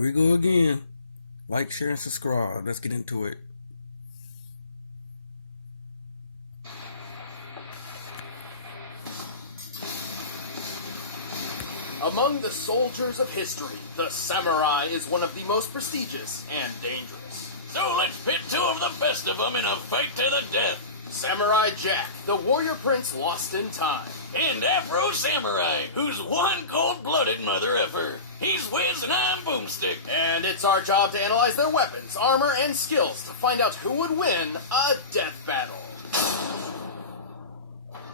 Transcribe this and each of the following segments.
Here we go again. Like, share, and subscribe. Let's get into it. Among the soldiers of history, the samurai is one of the most prestigious and dangerous. So let's pit two of the best of them in a fight to the death. Samurai Jack, the warrior prince lost in time. And Afro Samurai, who's one cold-blooded mother effer. He's Wiz and I'm Boomstick. And it's our job to analyze their weapons, armor, and skills to find out who would win a death battle.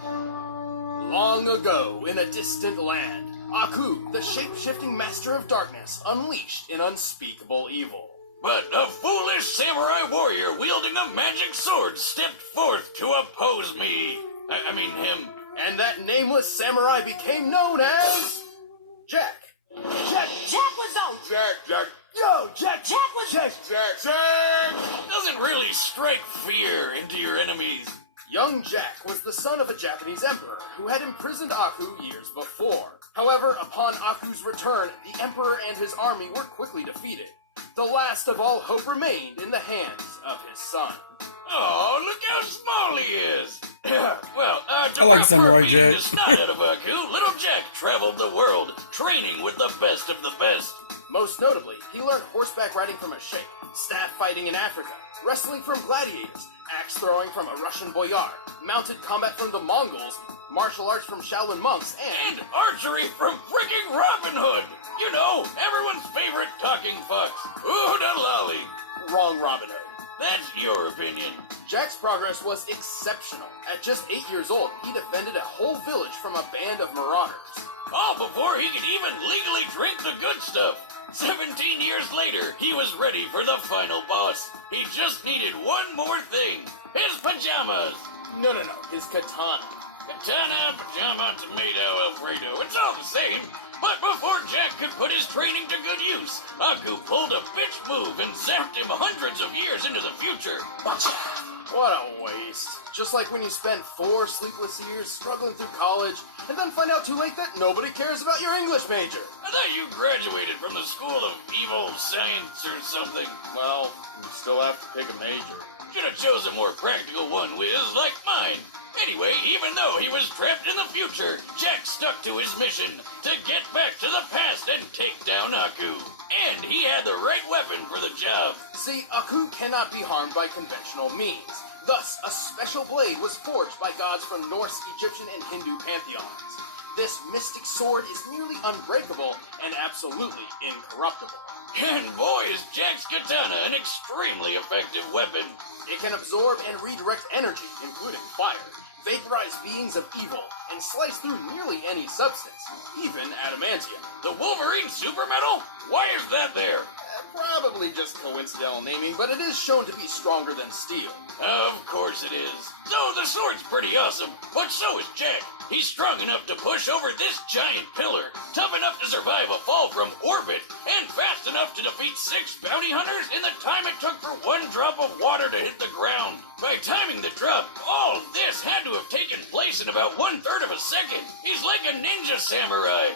Long ago, in a distant land, Aku, the shape-shifting master of darkness, unleashed an unspeakable evil. But a foolish samurai warrior wielding a magic sword stepped forth to oppose me. I mean him. And that nameless samurai became known as... Jack. Jack was on. Jack. Yo, Jack. Jack was. Jack doesn't really strike fear into your enemies. Young Jack was the son of a Japanese emperor who had imprisoned Aku years before. However, upon Aku's return, the emperor and his army were quickly defeated. The last of all hope remained in the hands of his son. Oh, look how small he is. Well, to I like rub Samurai her Jack. the snot out of Aku, little Jack traveled the world, training with the best of the best. Most notably, he learned horseback riding from a sheikh, staff fighting in Africa, wrestling from gladiators, axe throwing from a Russian boyar, mounted combat from the Mongols, martial arts from Shaolin monks, And archery from freaking Robin Hood. You know, everyone's favorite talking fox. Ooh, the lolly. Wrong Robin Hood. That's your opinion. Jack's progress was exceptional. At just 8 years old, he defended a whole village from a band of marauders. All before he could even legally drink the good stuff. 17 years later, he was ready for the final boss. He just needed one more thing. His pajamas. No, his katana. Katana, pajama, tomato, Alfredo, it's all the same. But before Jack could put his training to good use, Aku pulled a bitch move and zapped him hundreds of years into the future. What a waste. Just like when you spend 4 sleepless years struggling through college, and then find out too late that nobody cares about your English major. I thought you graduated from the School of Evil Science or something. Well, you still have to pick a major. Should have chose a more practical one, Wiz, like mine. Anyway, even though he was trapped in the future, Jack stuck to his mission to get back to the past and take down Aku. And he had the right weapon for the job. See, Aku cannot be harmed by conventional means. Thus, a special blade was forged by gods from Norse, Egyptian, and Hindu pantheons. This mystic sword is nearly unbreakable and absolutely incorruptible. And boy, is Jack's katana an extremely effective weapon. It can absorb and redirect energy, including fire, vaporize beings of evil, and slice through nearly any substance, even adamantium. The Wolverine super metal? Why is that there? Probably just coincidental naming, but it is shown to be stronger than steel. Of course it is. So the sword's pretty awesome, but so is Jack. He's strong enough to push over this giant pillar, tough enough to survive a fall from orbit, and fast enough to defeat 6 bounty hunters in the time it took for 1 drop of water to hit the ground. By timing the drop, all this had to have taken place in about 1/3 of a second. He's like a ninja samurai.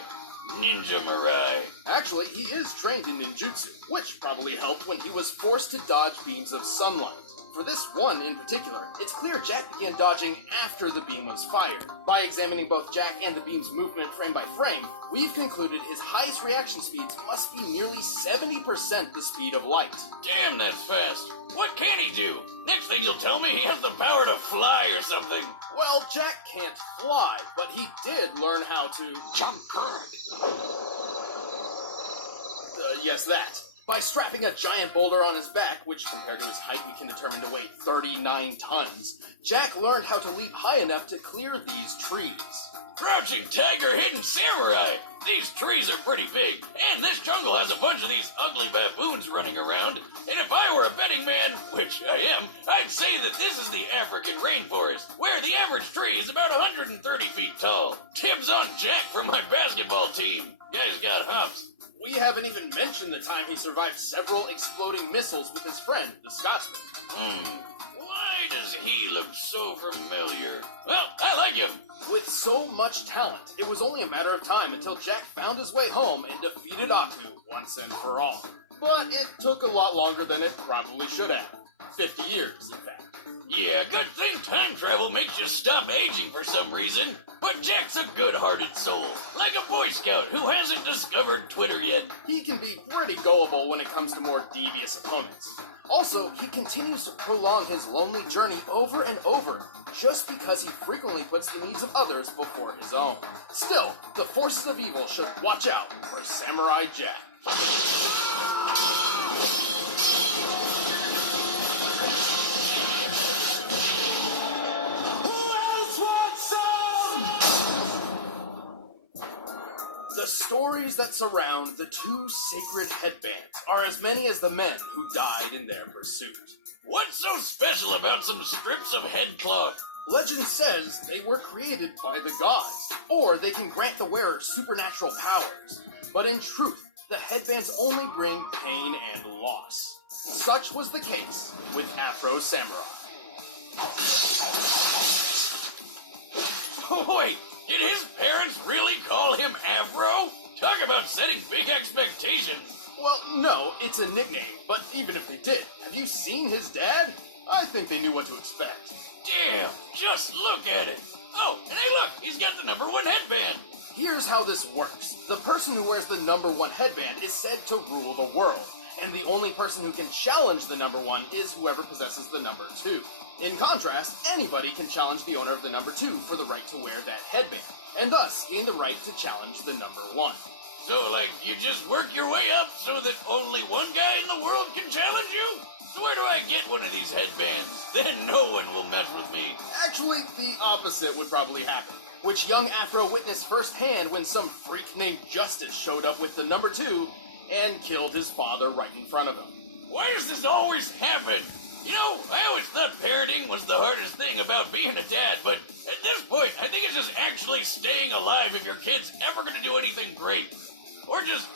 Ninja-murai. Actually, he is trained in ninjutsu, which probably helped when he was forced to dodge beams of sunlight. For this one in particular, it's clear Jack began dodging after the beam was fired. By examining both Jack and the beam's movement frame by frame, we've concluded his highest reaction speeds must be nearly 70% the speed of light. Damn, that's fast. What can he do? Next thing you'll tell me he has the power to fly or something. Well, Jack can't fly, but he did learn how to... Jump good. Yes, that. By strapping a giant boulder on his back, which compared to his height we can determine to weigh 39 tons, Jack learned how to leap high enough to clear these trees. Crouching tiger, hidden samurai. These trees are pretty big, and this jungle has a bunch of these ugly baboons running around. And if I were a betting man, which I am, I'd say that this is the African rainforest, where the average tree is about 130 feet tall. Tips on Jack from my basketball team. Guy's got hops. We haven't even mentioned the time he survived several exploding missiles with his friend, the Scotsman. Why Why does he look so familiar? Well, I like him. With so much talent, it was only a matter of time until Jack found his way home and defeated Aku once and for all. But it took a lot longer than it probably should have. 50 years, in fact. Yeah, good thing time travel makes you stop aging for some reason. But Jack's a good-hearted soul, like a Boy Scout who hasn't discovered Twitter yet. He can be pretty gullible when it comes to more devious opponents. Also, he continues to prolong his lonely journey over and over, just because he frequently puts the needs of others before his own. Still, the forces of evil should watch out for Samurai Jack. The stories that surround the two sacred headbands are as many as the men who died in their pursuit. What's so special about some strips of head cloth? Legend says they were created by the gods, or they can grant the wearer supernatural powers. But in truth, the headbands only bring pain and loss. Such was the case with Afro Samurai. Wait, did his parents really call him Afro? Talk about setting big expectations. Well, no, it's a nickname, but even if they did, have you seen his dad? I think they knew what to expect. Damn, just look at it. Oh, and hey look, he's got the #1 headband. Here's how this works. The person who wears the #1 headband is said to rule the world, and the only person who can challenge the #1 is whoever possesses the #2. In contrast, anybody can challenge the owner of the #2 for the right to wear that headband, and thus gain the right to challenge the #1. So, like, you just work your way up so that only one guy in the world can challenge you? So where do I get one of these headbands? Then no one will mess with me. Actually, the opposite would probably happen, which young Afro witnessed firsthand when some freak named Justice showed up with the #2 and killed his father right in front of him. Why does this always happen? You know, I always thought parenting was the hardest thing about being a dad, but at this point, I think it's just actually staying alive if your kid's ever going to do anything great. Or just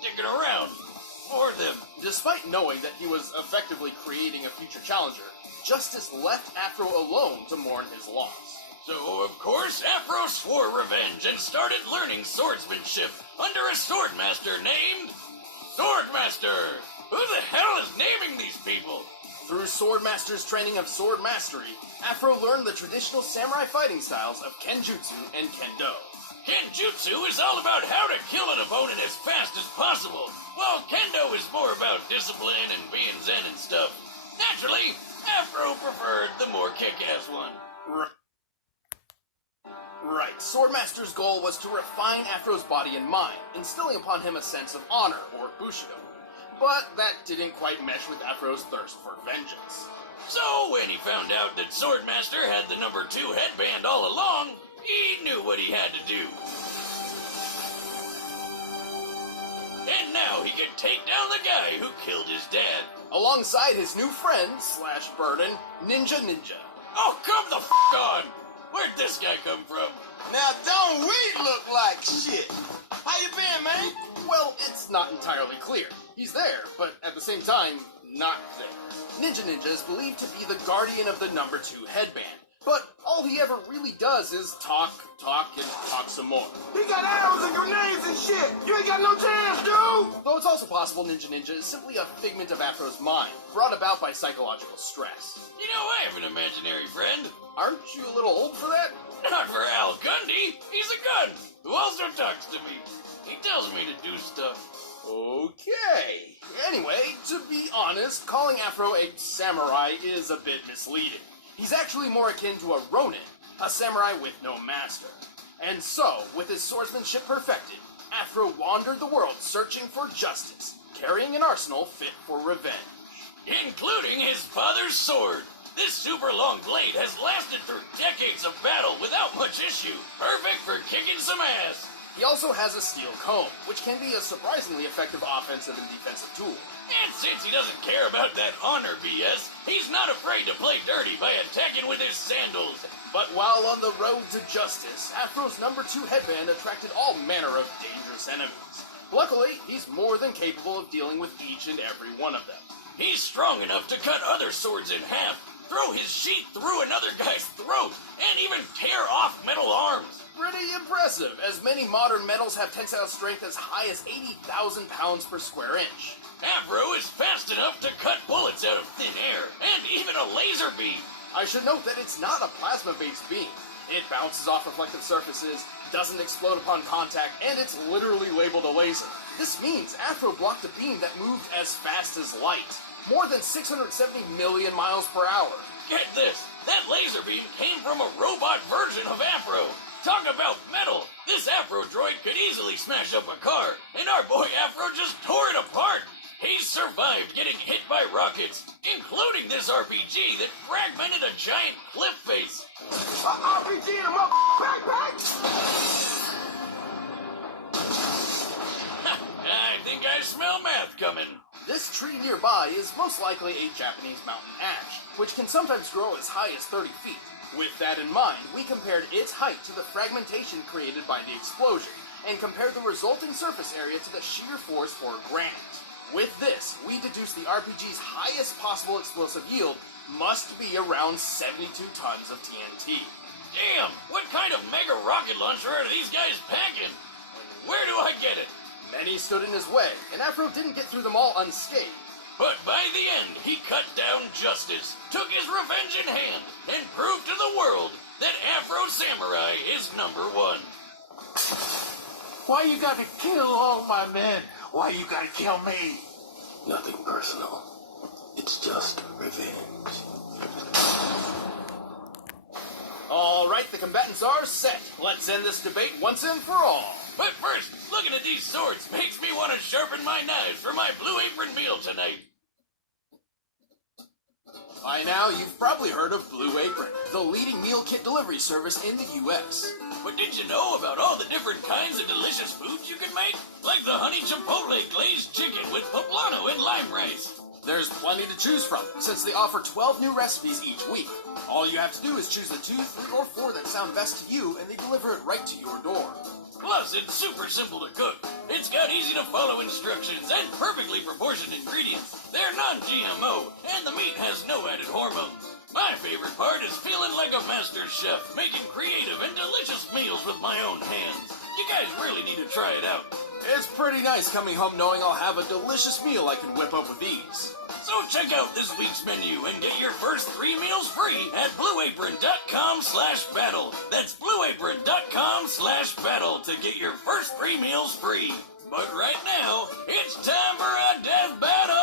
sticking around for them. Despite knowing that he was effectively creating a future challenger, Justice left Afro alone to mourn his loss. So, of course, Afro swore revenge and started learning swordsmanship under a swordmaster named Swordmaster. Who the hell is naming these people? Through Swordmaster's training of sword mastery, Afro learned the traditional samurai fighting styles of Kenjutsu and Kendo. Kenjutsu is all about how to kill an opponent as fast as possible, while Kendo is more about discipline and being zen and stuff. Naturally, Afro preferred the more kick-ass one. Right. Swordmaster's goal was to refine Afro's body and mind, instilling upon him a sense of honor, or bushido. But that didn't quite mesh with Afro's thirst for vengeance. So when he found out that Swordmaster had the #2 headband all along, he knew what he had to do. And now he could take down the guy who killed his dad. Alongside his new friend, / burden, Ninja. Oh, come the on! Where'd this guy come from? Now don't we look like shit? How you been, man? Well, it's not entirely clear. He's there, but at the same time, not there. Ninja is believed to be the guardian of the #2 headband, but all he ever really does is talk, and talk some more. He got arrows and grenades and shit. You ain't got no chance, dude. Though it's also possible Ninja is simply a figment of Afro's mind, brought about by psychological stress. You know, I have an imaginary friend. Aren't you a little old for that? Not for Al Gundy. He's a gun who also talks to me. He tells me to do stuff. Okay. Anyway, to be honest, calling Afro a samurai is a bit misleading. He's actually more akin to a ronin, a samurai with no master. And so, with his swordsmanship perfected, Afro wandered the world searching for justice, carrying an arsenal fit for revenge. Including his father's sword. This super long blade has lasted through decades of battle without much issue. Perfect for kicking some ass. He also has a steel comb, which can be a surprisingly effective offensive and defensive tool. And since he doesn't care about that honor BS, he's not afraid to play dirty by attacking with his sandals. But while on the road to justice, Afro's #2 headband attracted all manner of dangerous enemies. Luckily, he's more than capable of dealing with each and every one of them. He's strong enough to cut other swords in half, throw his sheath through another guy's throat, and even tear off metal arms. Pretty impressive, as many modern metals have tensile strength as high as 80,000 pounds per square inch. Afro is fast enough to cut bullets out of thin air, and even a laser beam. I should note that it's not a plasma-based beam. It bounces off reflective surfaces, doesn't explode upon contact, and it's literally labeled a laser. This means Afro blocked a beam that moved as fast as light, more than 670 million miles per hour. Get this, that laser beam came from a robot version of Afro. Talk about metal! This Afro droid could easily smash up a car, and our boy Afro just tore it apart! He's survived getting hit by rockets, including this RPG that fragmented a giant cliff face. RPG in a backpack? I think I smell math coming. This tree nearby is most likely a Japanese mountain ash, which can sometimes grow as high as 30 feet. With that in mind, we compared its height to the fragmentation created by the explosion, and compared the resulting surface area to the shear force for granite. With this, we deduced the RPG's highest possible explosive yield must be around 72 tons of TNT. Damn, what kind of mega rocket launcher are these guys packing? Where do I get it? Many stood in his way, and Afro didn't get through them all unscathed. But by the end, he cut down justice, took his revenge in hand, and proved to the world that Afro Samurai is #1. Why you gotta kill all my men? Why you gotta kill me? Nothing personal. It's just revenge. All right, the combatants are set. Let's end this debate once and for all. But first, looking at these swords makes me want to sharpen my knives for my Blue Apron meal tonight. By now, you've probably heard of Blue Apron, the leading meal kit delivery service in the U.S. But did you know about all the different kinds of delicious foods you can make? Like the honey chipotle glazed chicken with poblano and lime rice. There's plenty to choose from, since they offer 12 new recipes each week. All you have to do is choose the 2, 3, or 4 that sound best to you, and they deliver it right to your door. Plus, it's super simple to cook. It's got easy-to-follow instructions and perfectly proportioned ingredients. They're non-GMO, and the meat has no added hormones. My favorite part is feeling like a master chef, making creative and delicious meals with my own hands. You guys really need to try it out. It's pretty nice coming home knowing I'll have a delicious meal I can whip up with ease. So check out this week's menu and get your first 3 meals free at blueapron.com/battle. That's blueapron.com/battle to get your first 3 meals free. But right now, it's time for a death battle!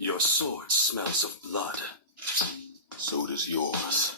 Your sword smells of blood. So does yours.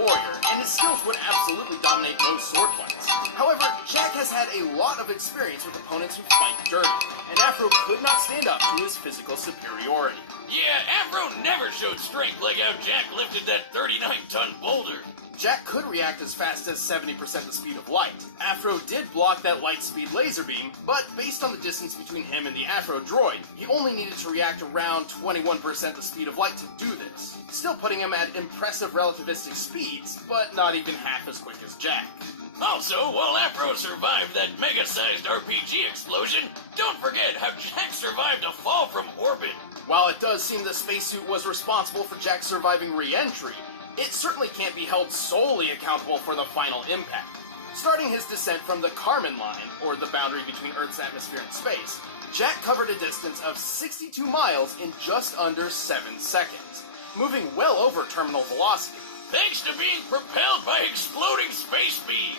warrior, and his skills would absolutely dominate most sword fights. However, Jack has had a lot of experience with opponents who fight dirty, and Afro could not stand up to his physical superiority. Yeah, Afro never showed strength like how Jack lifted that 39-ton boulder. Jack could react as fast as 70% the speed of light. Afro did block that light speed laser beam, but based on the distance between him and the Afro droid, he only needed to react around 21% the speed of light to do this, still putting him at impressive relativistic speeds, but not even half as quick as Jack. Also, while Afro survived that mega-sized RPG explosion, don't forget how Jack survived a fall from orbit. While it does seem the spacesuit was responsible for Jack's surviving re-entry, it certainly can't be held solely accountable for the final impact. Starting his descent from the Kármán line, or the boundary between Earth's atmosphere and space, Jack covered a distance of 62 miles in just under 7 seconds, moving well over terminal velocity. Thanks to being propelled by exploding space speed.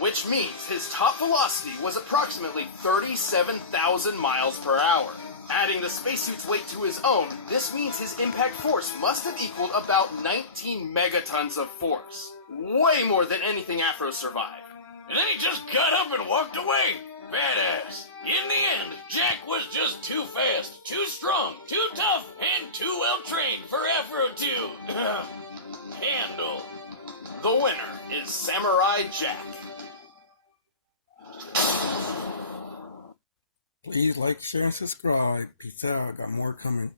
Which means his top velocity was approximately 37,000 miles per hour. Adding the spacesuit's weight to his own, this means his impact force must have equaled about 19 megatons of force. Way more than anything Afro survived. And then he just got up and walked away. Badass. In the end, Jack was just too fast, too strong, too tough, and too well trained for Afro to handle. The winner is Samurai Jack. Please like, share, and subscribe. Peace out. Got more coming.